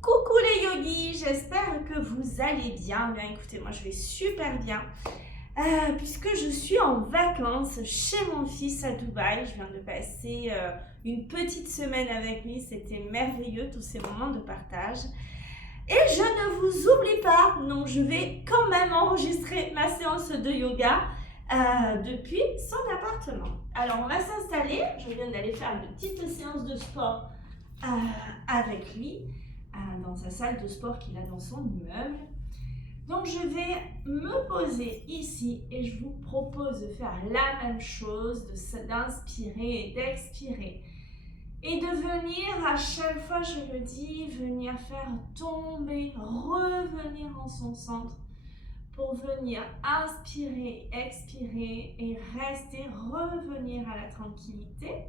Coucou les yogis, j'espère que vous allez bien. Bien écoutez, moi je vais super bien puisque je suis en vacances chez mon fils à Dubaï. Je viens de passer une petite semaine avec lui, c'était merveilleux tous ces moments de partage. Et je ne vous oublie pas, donc je vais quand même enregistrer ma séance de yoga depuis son appartement. Alors on va s'installer, je viens d'aller faire une petite séance de sport avec lui dans sa salle de sport qu'il a dans son immeuble. Donc je vais me poser ici et je vous propose de faire la même chose, d'inspirer et d'expirer. Et de venir, à chaque fois je le dis, venir faire tomber, revenir en son centre pour venir inspirer, expirer et rester, revenir à la tranquillité.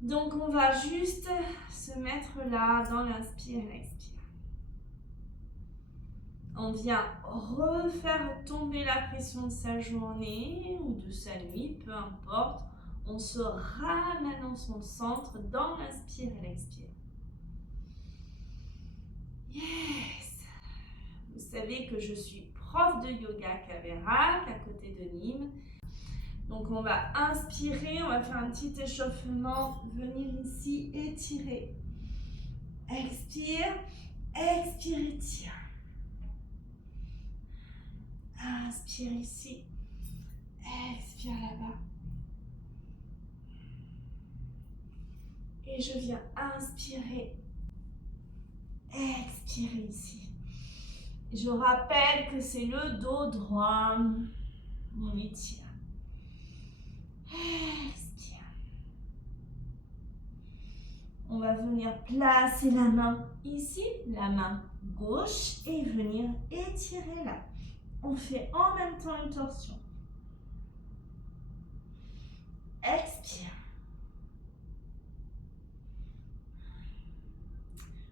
Donc on va juste se mettre là dans l'inspire et l'expire. On vient refaire tomber la pression de sa journée ou de sa nuit, peu importe. On se ramène en son centre dans l'inspire et l'expire. Yes! Vous savez que je suis prof de yoga Kaverac à côté de Nîmes. Donc on va inspirer, on va faire un petit échauffement, venir ici, étirer. Expire, expire, étire. Inspire ici, expire là-bas. Et je viens inspirer, expirer ici. Je rappelle que c'est le dos droit. On étire. Expire. On va venir placer la main ici, la main gauche, et venir étirer là. On fait en même temps une torsion. Expire.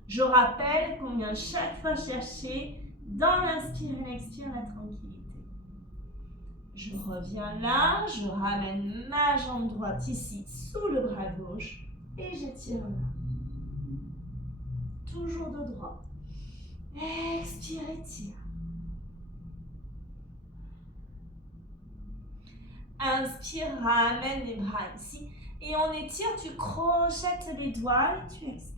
Je rappelle qu'on vient chaque fois chercher dans l'inspire et l'expire la tranquillité. Je reviens là, je ramène ma jambe droite ici sous le bras gauche et j'étire là. Toujours de droit. Expire, étire. Inspire, ramène les bras ici et on étire, tu crochettes les doigts et tu expires.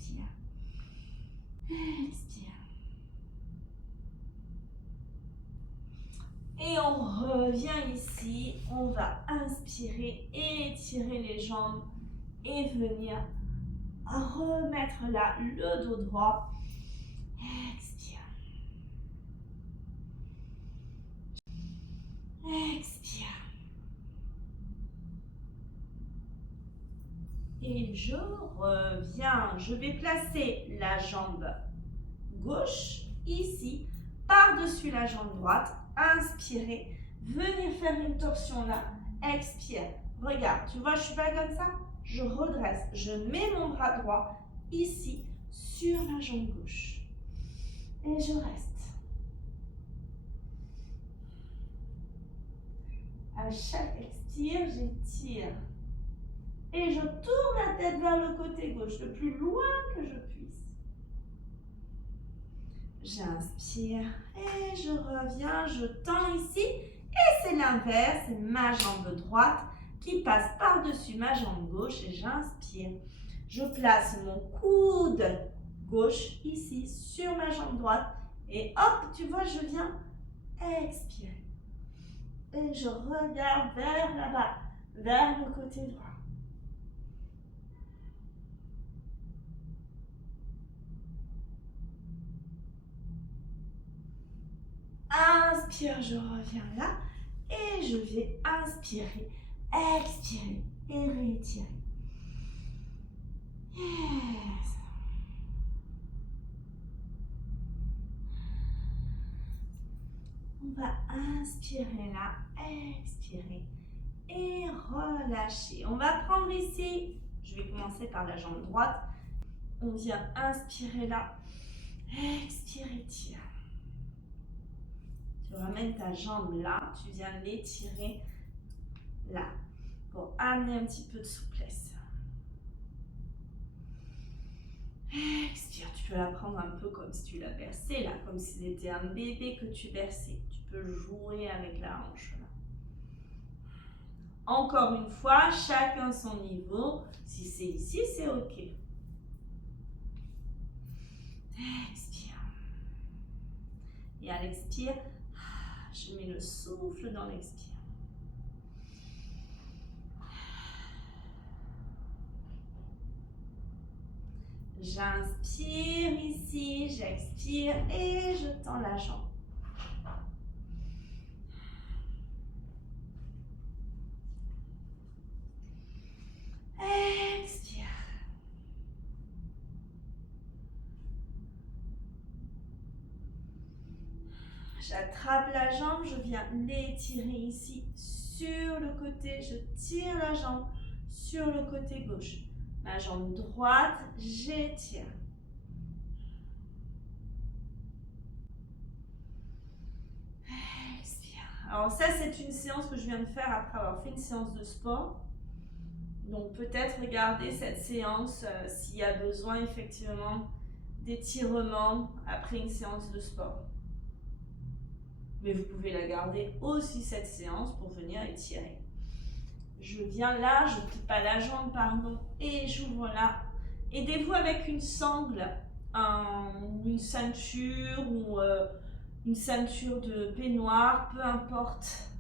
Expire. Et on revient ici, on va inspirer, étirer les jambes et venir remettre là le dos droit. Expire. Expire. Et je reviens. Je vais placer la jambe gauche ici, par-dessus la jambe droite. Inspirez. Venir faire une torsion là. Expire. Regarde, tu vois, je ne suis pas comme ça. Je redresse. Je mets mon bras droit ici, sur la jambe gauche. Et je reste. À chaque expire, j'étire. Et je tourne la tête vers le côté gauche, le plus loin que je puisse. J'inspire et je reviens, je tends ici. Et c'est l'inverse, c'est ma jambe droite qui passe par-dessus ma jambe gauche et j'inspire. Je place mon coude gauche ici sur ma jambe droite et hop, tu vois, je viens expirer. Et je regarde vers là-bas, vers le côté droit. Inspire, je reviens là et je vais inspirer, expirer et réétirer. Yes. On va inspirer là, expirer et relâcher. On va prendre ici, je vais commencer par la jambe droite. On vient inspirer là, expirer, tire. Tu ramènes ta jambe là, tu viens l'étirer là pour amener un petit peu de souplesse. Expire, tu peux la prendre un peu comme si tu la berçais, là, comme si c'était un bébé que tu berçais. Tu peux jouer avec la hanche, là. Encore une fois, chacun son niveau. Si c'est ici, c'est OK. Expire. Et à l'expire, je mets le souffle dans l'expire. J'inspire ici, j'expire et je tends la jambe. Expire. J'attrape la jambe, je viens l'étirer ici sur le côté, je tire la jambe sur le côté gauche. Ma jambe droite, j'étire. Expire. Alors ça, c'est une séance que je viens de faire après avoir fait une séance de sport. Donc peut-être regarder cette séance s'il y a besoin effectivement d'étirement après une séance de sport. Mais vous pouvez la garder aussi cette séance pour venir étirer. Je viens là, je ne plie pas la jambe, pardon, et j'ouvre là. Aidez-vous avec une sangle, une ceinture ou une ceinture de peignoir, peu importe.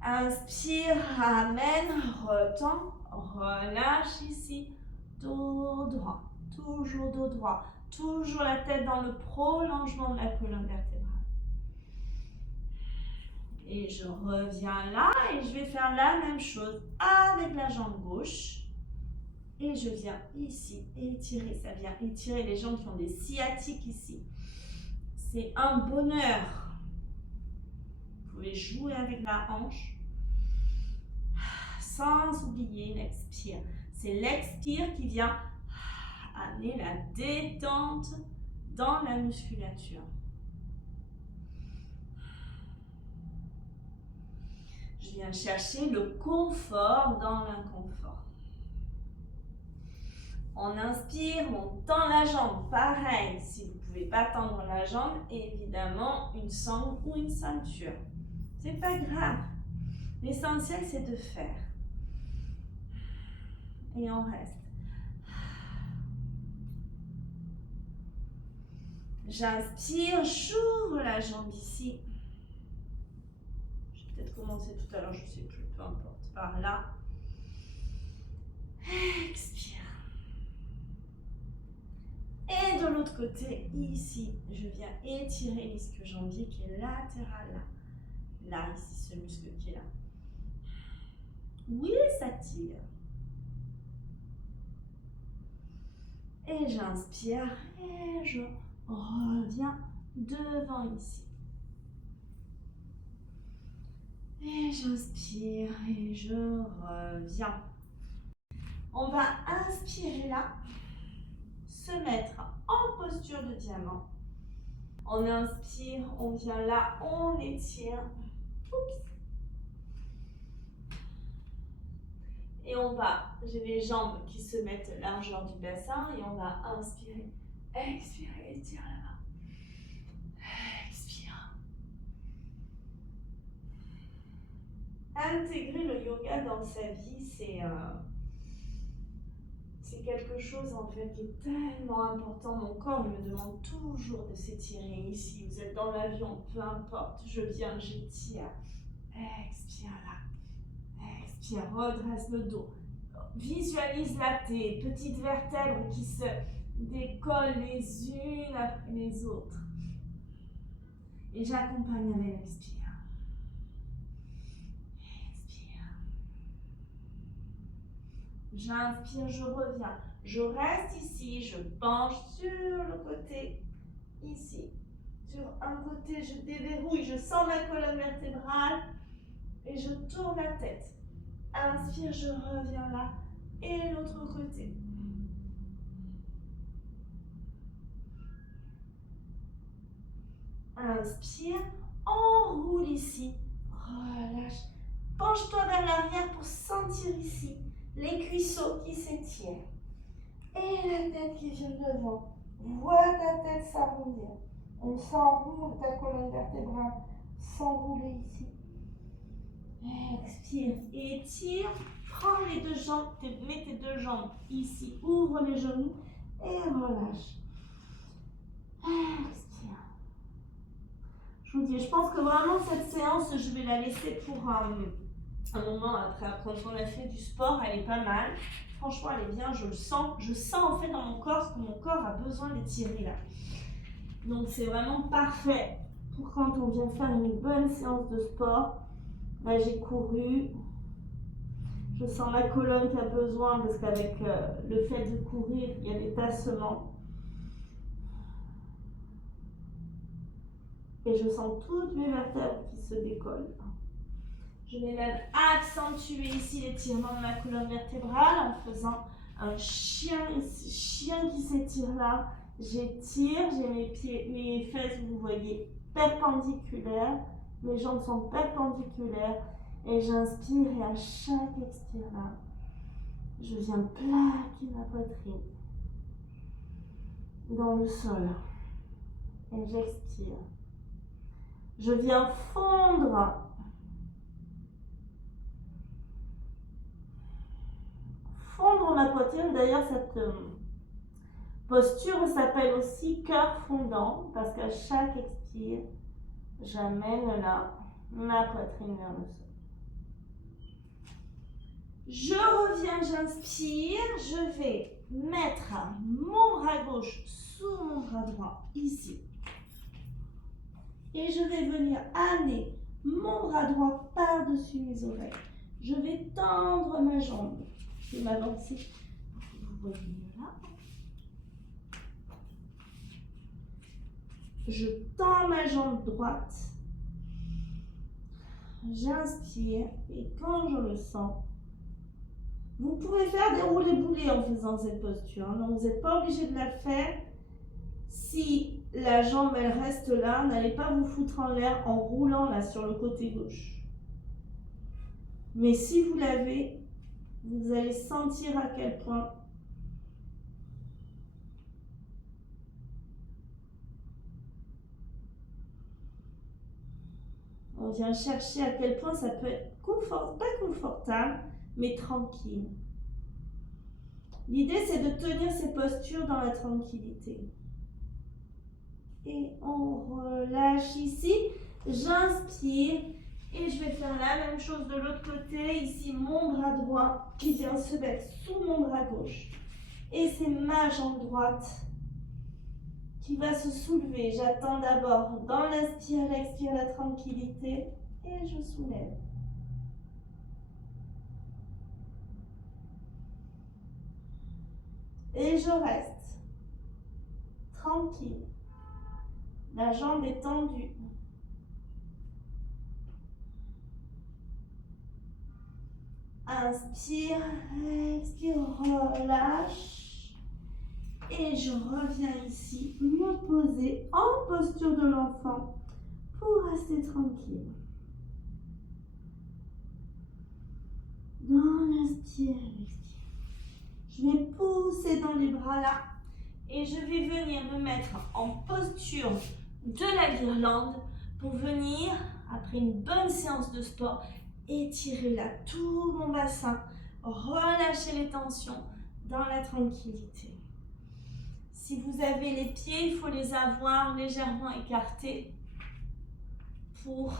Inspire, ramène, retends, relâche ici, dos droit, toujours dos droit, toujours la tête dans le prolongement de la colonne vertébrale. Et je reviens là et je vais faire la même chose avec la jambe gauche. Et je viens ici étirer, ça vient étirer les jambes qui ont des sciatiques ici. C'est un bonheur. Vous pouvez jouer avec la hanche sans oublier l'expire. C'est l'expire qui vient amener la détente dans la musculature. Je viens chercher le confort dans l'inconfort. On inspire, on tend la jambe. Pareil, si vous ne pouvez pas tendre la jambe, évidemment, une sangle ou une ceinture. C'est pas grave. L'essentiel, c'est de faire. Et on reste. J'inspire, j'ouvre la jambe ici. J'ai peut-être commencé tout à l'heure, je ne sais plus, peu importe. Par là. Expire. Et de l'autre côté, ici, je viens étirer l'ischio-jambier qui est latéral là. Là, ici, ce muscle qui est là. Oui, ça tire. Et j'inspire et je reviens devant ici. Et j'inspire et je reviens. On va inspirer là, se mettre en posture de diamant. On inspire, on vient là, on étire. Oups. Et on va, j'ai les jambes qui se mettent largeur du bassin et on va inspirer, expirer, étire là-bas. Expire. Intégrer le yoga dans sa vie, c'est quelque chose en fait qui est tellement important. Mon corps me demande toujours de s'étirer ici. Vous êtes dans l'avion, peu importe. Je viens, j'étire. Expire là. Expire, redresse le dos. Visualise là tes petites vertèbres qui se décollent les unes après les autres. Et j'accompagne avec l'expire. J'inspire, je reviens. Je reste ici, je penche sur le côté, ici. Sur un côté, je déverrouille, je sens ma colonne vertébrale et je tourne la tête. Inspire, je reviens là et l'autre côté. Inspire, enroule ici, relâche. Penche-toi vers l'arrière pour sentir ici les cuisseaux qui s'étirent. Et la tête qui vient devant. Vois ta tête s'arrondir. On s'enroule ta colonne vertébrale. S'enrouler ici. Expire. Étire. Prends les deux jambes. Mets tes deux jambes ici. Ouvre les genoux. Et relâche. Expire. Je vous dis, je pense que vraiment cette séance, je vais la laisser pour un moment après qu'on a fait du sport. Elle est pas mal. Franchement, elle est bien. Je le sens. Je sens en fait dans mon corps que mon corps a besoin d'étirer là. Donc c'est vraiment parfait pour quand on vient faire une bonne séance de sport. Là, j'ai couru. Je sens ma colonne qui a besoin parce qu'avec le fait de courir, il y a des tassements. Et je sens toutes mes vertèbres qui se décollent. Je vais même accentuer ici l'étirement de ma colonne vertébrale en faisant un chien qui s'étire là. J'étire, j'ai mes fesses, vous voyez, perpendiculaires. Mes jambes sont perpendiculaires. Et j'inspire et à chaque expire là, je viens plaquer ma poitrine dans le sol. Et j'expire. Je viens fondre. Fondre ma poitrine. D'ailleurs, cette posture s'appelle aussi cœur fondant parce qu'à chaque expire, j'amène là ma poitrine vers le sol. Je reviens, j'inspire. Je vais mettre mon bras gauche sous mon bras droit ici. Et je vais venir amener mon bras droit par-dessus mes oreilles. Je vais tendre ma jambe. Je vais m'avancer. Vous voyez là. Je tends ma jambe droite. J'inspire. Et quand je le sens, vous pouvez faire des roulés-boulés en faisant cette posture. Donc vous n'êtes pas obligé de la faire. Si la jambe elle reste là, n'allez pas vous foutre en l'air en roulant là sur le côté gauche. Mais si vous l'avez, vous allez sentir à quel point on vient chercher à quel point ça peut être pas confortable, mais tranquille. L'idée c'est de tenir ces postures dans la tranquillité. Et on relâche ici. J'inspire et je vais faire la même chose de l'autre côté. Ici, mon bras droit qui vient se mettre sous mon bras gauche. Et c'est ma jambe droite qui va se soulever. J'attends d'abord dans l'inspire, l'expire, la tranquillité et je soulève. Et je reste tranquille. La jambe est tendue. Inspire, expire, relâche. Et je reviens ici me poser en posture de l'enfant pour rester tranquille. Dans l'inspire, l'expire. Je vais pousser dans les bras là. Et je vais venir me mettre en posture de la guirlande pour venir, après une bonne séance de sport, étirer là tout mon bassin, relâcher les tensions dans la tranquillité. Si vous avez les pieds, il faut les avoir légèrement écartés.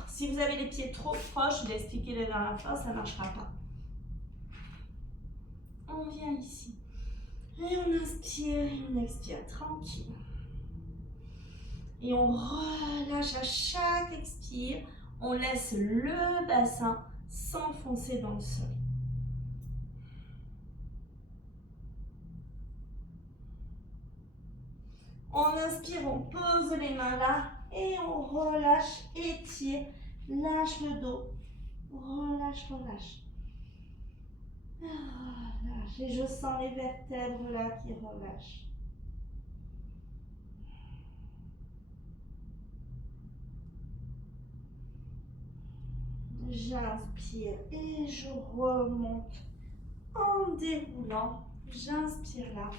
Si vous avez les pieds trop proches, je l'ai expliqué la dernière fois, ça ne marchera pas. On vient ici. Et on inspire et on expire tranquille. Et on relâche à chaque expire. On laisse le bassin s'enfoncer dans le sol. On inspire, on pose les mains là et on relâche, étire, lâche le dos. Relâche, relâche. Relâche. Et je sens les vertèbres là qui relâchent. J'inspire et je remonte en déroulant. J'inspire là.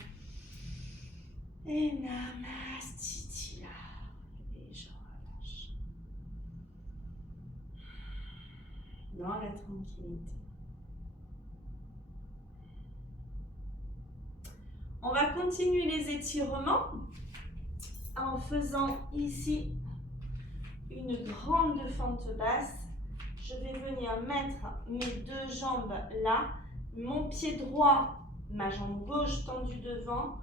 Et Namastiti là. Et je relâche. Dans la tranquillité. On va continuer les étirements en faisant ici une grande fente basse. Je vais venir mettre mes deux jambes là, mon pied droit, ma jambe gauche tendue devant,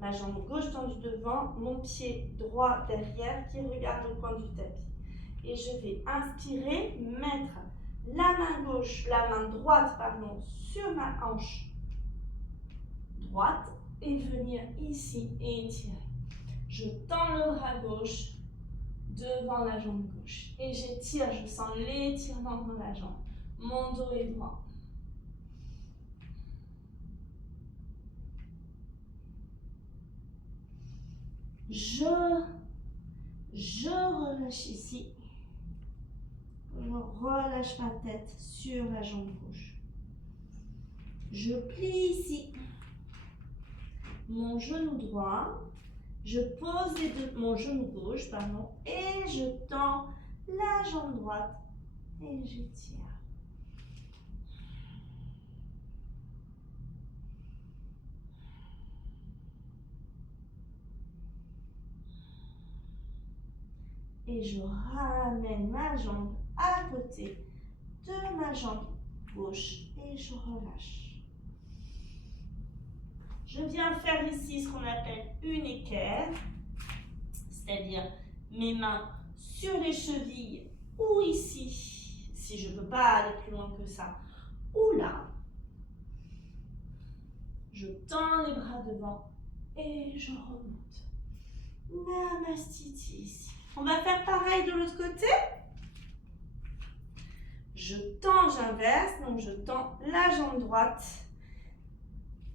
ma jambe gauche tendue devant, mon pied droit derrière qui regarde le coin du tapis. Et je vais inspirer, mettre la main gauche, la main droite, pardon, sur ma hanche droite et venir ici et étirer. Je tends le bras gauche devant la jambe gauche et j'étire, je sens l'étirement dans la jambe. Mon dos est droit. Je relâche ici. Je relâche ma tête sur la jambe gauche. Je plie ici mon genou droit. Je pose mon genou gauche, pardon, et je tends la jambe droite et j'étire. Et je ramène ma jambe à côté de ma jambe gauche et je relâche. Je viens faire ici ce qu'on appelle une équerre, c'est-à-dire mes mains sur les chevilles ou ici, si je ne peux pas aller plus loin que ça, ou là. Je tends les bras devant et je remonte. Namastiti ici. On va faire pareil de l'autre côté. Je tends, j'inverse, donc je tends la jambe droite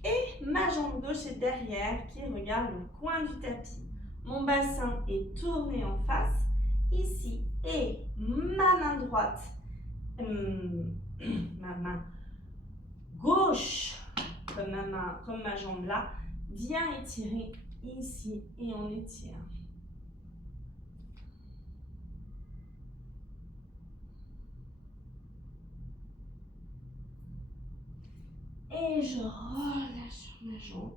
et ma jambe gauche est derrière qui regarde le coin du tapis. Mon bassin est tourné en face ici et ma main droite, ma main gauche, comme ma jambe là, vient étirer ici et on étire. Et je relâche ma jambe.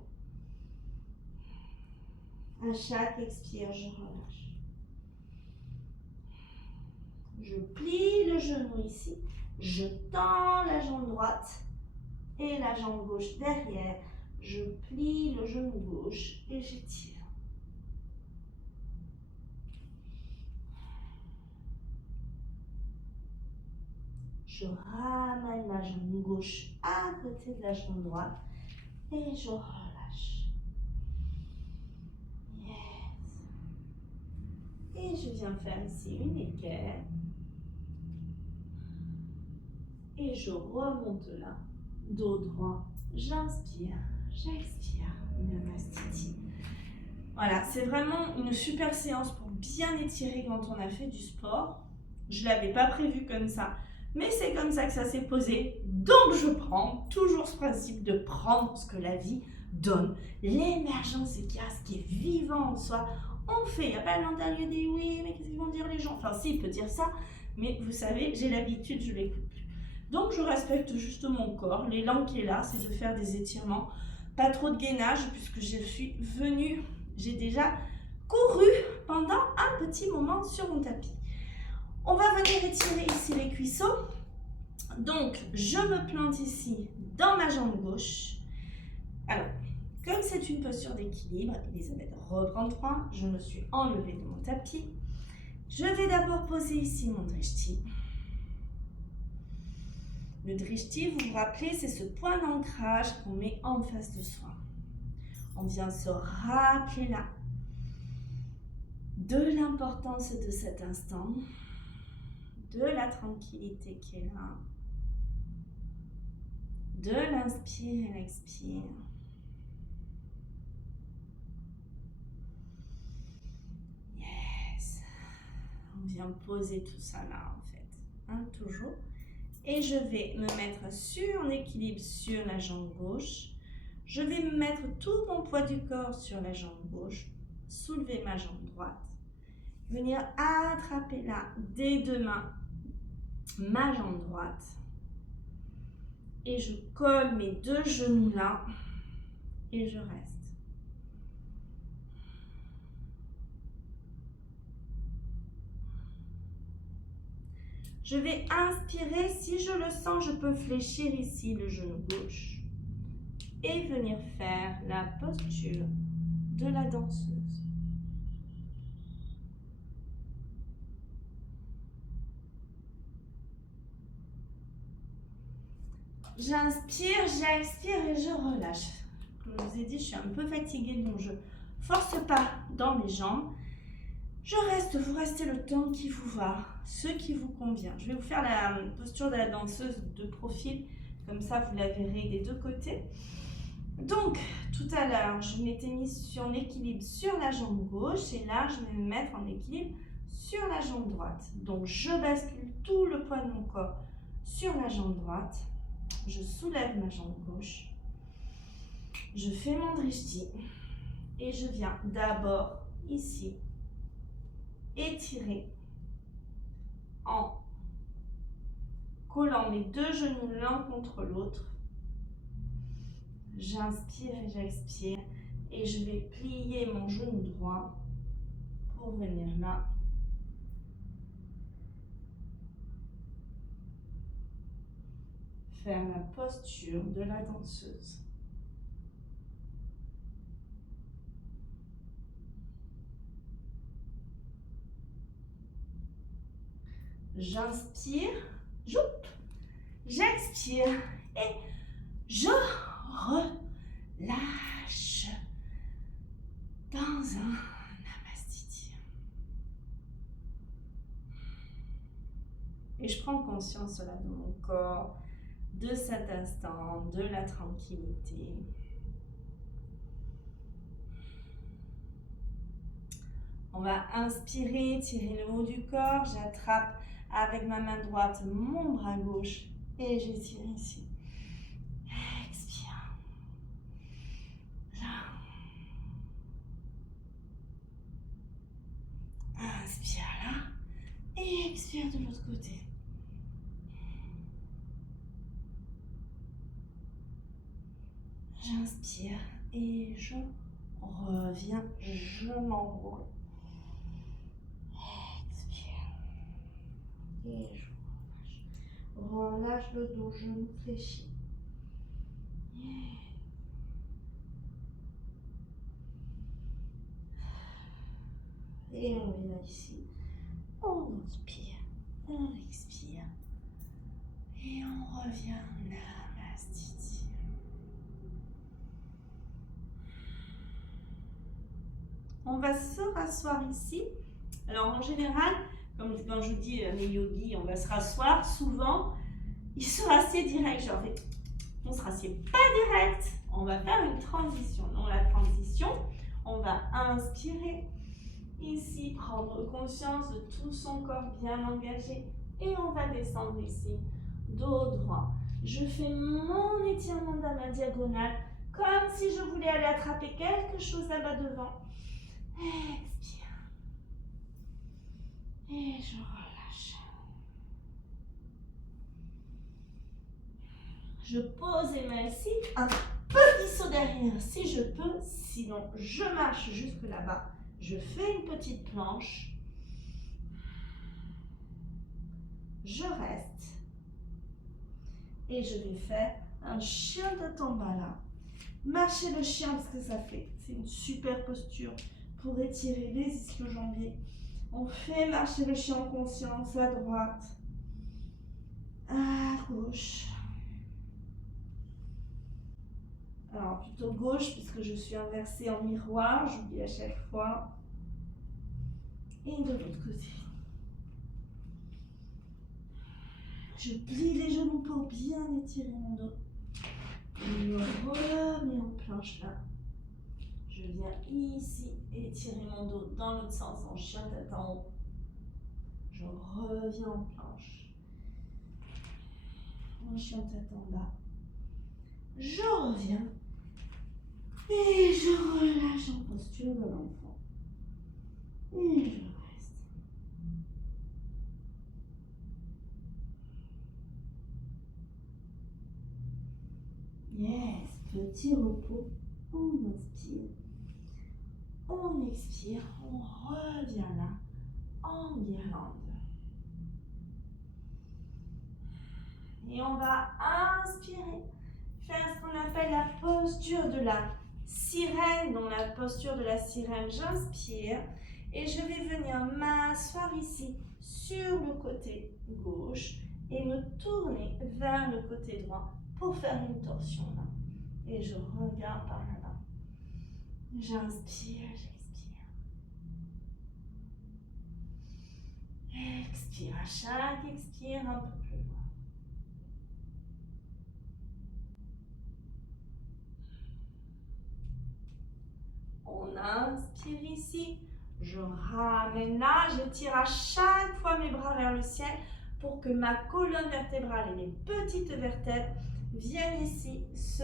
À chaque expire, je relâche. Je plie le genou ici. Je tends la jambe droite et la jambe gauche derrière. Je plie le genou gauche et j'étire. Je ramène ma jambe gauche à côté de la jambe droite et je relâche. Yes. Et je viens faire ici une équerre. Et je remonte là, dos droit. J'inspire, j'expire. Namastiti. Voilà, c'est vraiment une super séance pour bien étirer quand on a fait du sport. Je ne l'avais pas prévu comme ça, mais c'est comme ça que ça s'est posé. Donc je prends toujours ce principe de prendre ce que la vie donne. L'émergence est ce qui est vivant en soi. On fait, il n'y a pas le mental qui dit oui, mais qu'est-ce qu'ils vont dire les gens? Enfin si, il peut dire ça, mais vous savez, j'ai l'habitude, je l'écoute plus. Donc je respecte juste mon corps. L'élan qui est là, c'est de faire des étirements. Pas trop de gainage puisque je suis venue, j'ai déjà couru pendant un petit moment sur mon tapis. On va venir étirer ici les cuisseaux. Donc je me plante ici dans ma jambe gauche. Alors, comme c'est une posture d'équilibre, Elisabeth reprend 3. Je me suis enlevée de mon tapis. Je vais d'abord poser ici mon drishti. Le drishti, vous vous rappelez, c'est ce point d'ancrage qu'on met en face de soi. On vient se rappeler là de l'importance de cet instant, de la tranquillité qui est là, de l'inspire et l'expire. Yes. On vient poser tout ça là en fait, hein, toujours. Et je vais me mettre en équilibre sur la jambe gauche. Je vais mettre tout mon poids du corps sur la jambe gauche, soulever ma jambe droite, venir attraper là, des deux mains, ma jambe droite. Et je colle mes deux genoux là et je reste. Je vais inspirer, si je le sens, je peux fléchir ici le genou gauche et venir faire la posture de la danseuse. J'inspire, j'expire et je relâche. Comme je vous ai dit, je suis un peu fatiguée, donc je ne force pas dans mes jambes. Je reste, vous restez le temps qui vous va, ce qui vous convient. Je vais vous faire la posture de la danseuse de profil, comme ça vous la verrez des deux côtés. Donc, tout à l'heure, je m'étais mise en équilibre sur la jambe gauche et là, je vais me mettre en équilibre sur la jambe droite. Donc, je bascule tout le poids de mon corps sur la jambe droite. Je soulève ma jambe gauche. Je fais mon drishti et je viens d'abord ici étirer en collant mes deux genoux l'un contre l'autre. J'inspire et j'expire et je vais plier mon genou droit pour venir là. Faire la posture de la danseuse. J'inspire, j'expire et je relâche dans un Namastiti. Et je prends conscience là de mon corps, de cet instant, de la tranquillité. On va inspirer, tirer le haut du corps, j'attrape avec ma main droite mon bras gauche et j'étire ici. Expire. Là. Inspire là et expire de l'autre côté. J'inspire et je reviens, je m'enroule. Expire. Et je relâche. Relâche le dos, genou fléchi. Et on vient ici. On inspire, on expire. Et on revient Namastiti. On va se rasseoir ici. Alors en général, comme quand je dis les yogis, on va se rasseoir, souvent, ils se rassied direct. Genre, on ne se rassied pas direct. On va faire une transition. Dans la transition, on va inspirer. Ici, prendre conscience de tout son corps bien engagé. Et on va descendre ici, dos droit. Je fais mon étirement dans ma diagonale, comme si je voulais aller attraper quelque chose là-bas devant. Expire. Et je relâche. Je pose les mains ici, un petit saut derrière si je peux, sinon je marche jusque là-bas. Je fais une petite planche. Je reste. Et je vais faire un chien de Tambala. Marcher le chien parce que ça fait. C'est une super posture pour étirer les ischio-jambiers. On fait marcher le chien en conscience à droite, à gauche. Alors plutôt gauche puisque je suis inversée en miroir, j'oublie à chaque fois. Et de l'autre côté. Je plie les genoux pour bien étirer mon dos. Je me remets en planche là. Je viens ici étirer mon dos dans l'autre sens en chien tête en haut. Je reviens en planche. En chien tête en bas. Je reviens Et je relâche en posture de l'enfant. Et je reste. Yes, petit repos. On inspire. On expire. On revient là en guirlande. Et on va inspirer. Faire ce qu'on appelle la posture de la sirène. Dans la posture de la sirène, j'inspire. Et je vais venir m'asseoir ici sur le côté gauche et me tourner vers le côté droit pour faire une torsion là. Et je regarde par là-bas. J'inspire, j'expire. Expire à chaque expire un peu plus loin. On inspire ici. Je ramène là, j'étire à chaque fois mes bras vers le ciel pour que ma colonne vertébrale et les petites vertèbres viennent ici se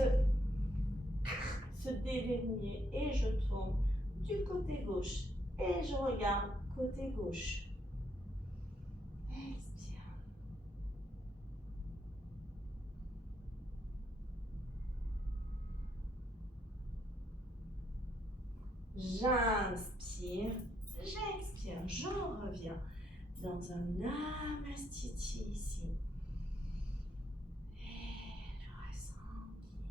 déverrouiller et je tourne du côté gauche et je regarde côté gauche. Expire. J'inspire, j'expire, je reviens dans un Namastiti ici. Et je reste tranquille.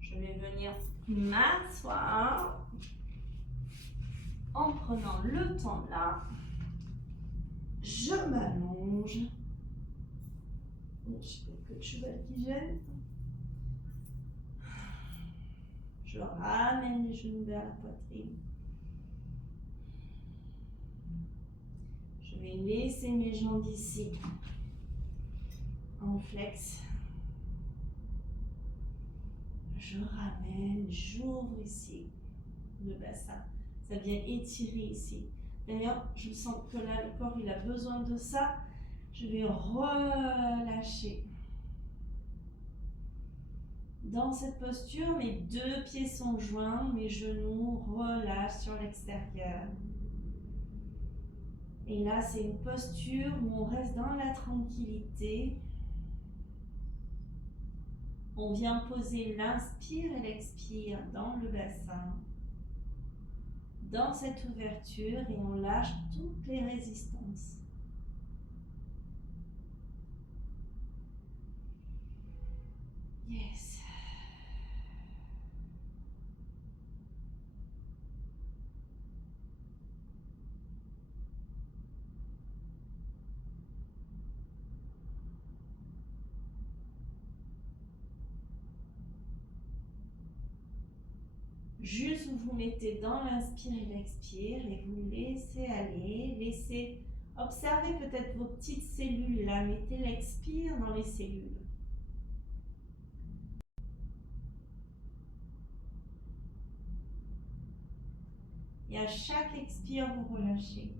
Je vais venir m'asseoir en prenant le temps là. Je m'allonge. Je fais que le cheval qui gêne. Je ramène les genoux vers la poitrine. Je vais laisser mes jambes ici en flex. Je ramène, j'ouvre ici le bassin. Ça vient étirer ici. D'ailleurs, je sens que là, le corps, il a besoin de ça. Je vais relâcher. Dans cette posture, mes deux pieds sont joints, mes genoux relâchent sur l'extérieur. Et là, c'est une posture où on reste dans la tranquillité. On vient poser l'inspire et l'expire dans le bassin, dans cette ouverture, et on lâche toutes les résistances. Yes. Juste vous mettez dans l'inspire et l'expire et vous laissez aller, laissez observer peut-être vos petites cellules là, mettez l'expire dans les cellules. Et à chaque expire, vous relâchez.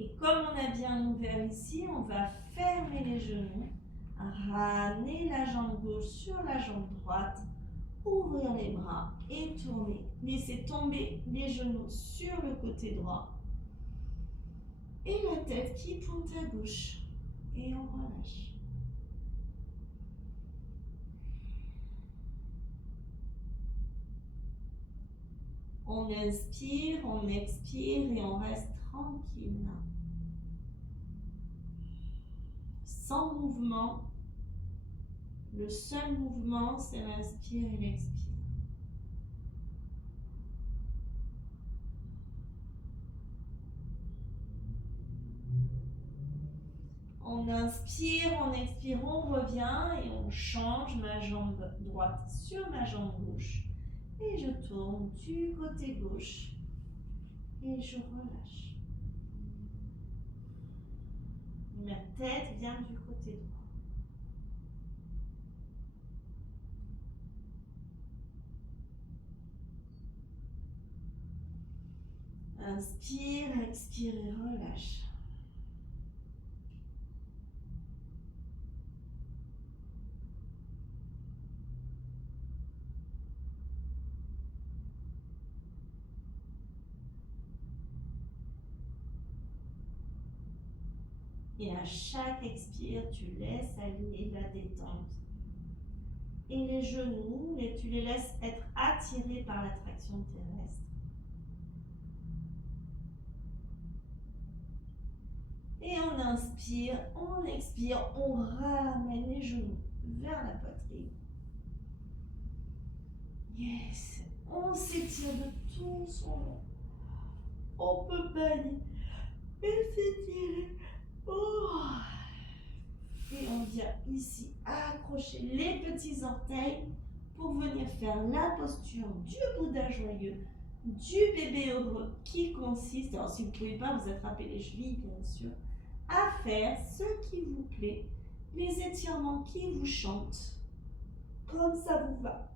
Et comme on a bien ouvert ici, on va fermer les genoux, ramener la jambe gauche sur la jambe droite, ouvrir les bras et tourner. Laissez tomber les genoux sur le côté droit. Et la tête qui pointe à gauche. Et on relâche. On inspire, on expire et on reste tranquille. Sans mouvement. Le seul mouvement, c'est l'inspire et l'expire. On inspire, on expire, on revient et on change ma jambe droite sur ma jambe gauche. Et je tourne du côté gauche et je relâche. Ma tête vient du côté droit. Inspire, expire et relâche. Et à chaque expire, tu laisses aller la détente. Et les genoux, tu les laisses être attirés par l'attraction terrestre. Et on inspire, on expire, on ramène les genoux vers la poitrine. Yes. On s'étire de tout son long. On peut bailler et s'étirer. Oh. Et on vient ici accrocher les petits orteils pour venir faire la posture du Bouddha joyeux, du bébé heureux, qui consiste, alors si vous ne pouvez pas vous attraper les chevilles bien sûr, à faire ce qui vous plaît, les étirements qui vous chantent, comme ça vous va.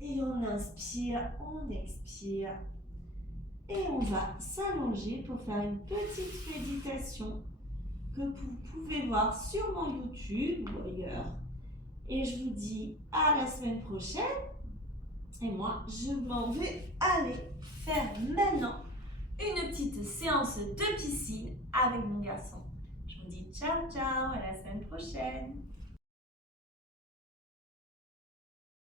Et on inspire, on expire. Et on va s'allonger pour faire une petite méditation que vous pouvez voir sur mon YouTube ou ailleurs. Et je vous dis à la semaine prochaine. Et moi, je m'en vais aller faire maintenant une petite séance de piscine avec mon garçon. Je vous dis ciao ciao, à la semaine prochaine.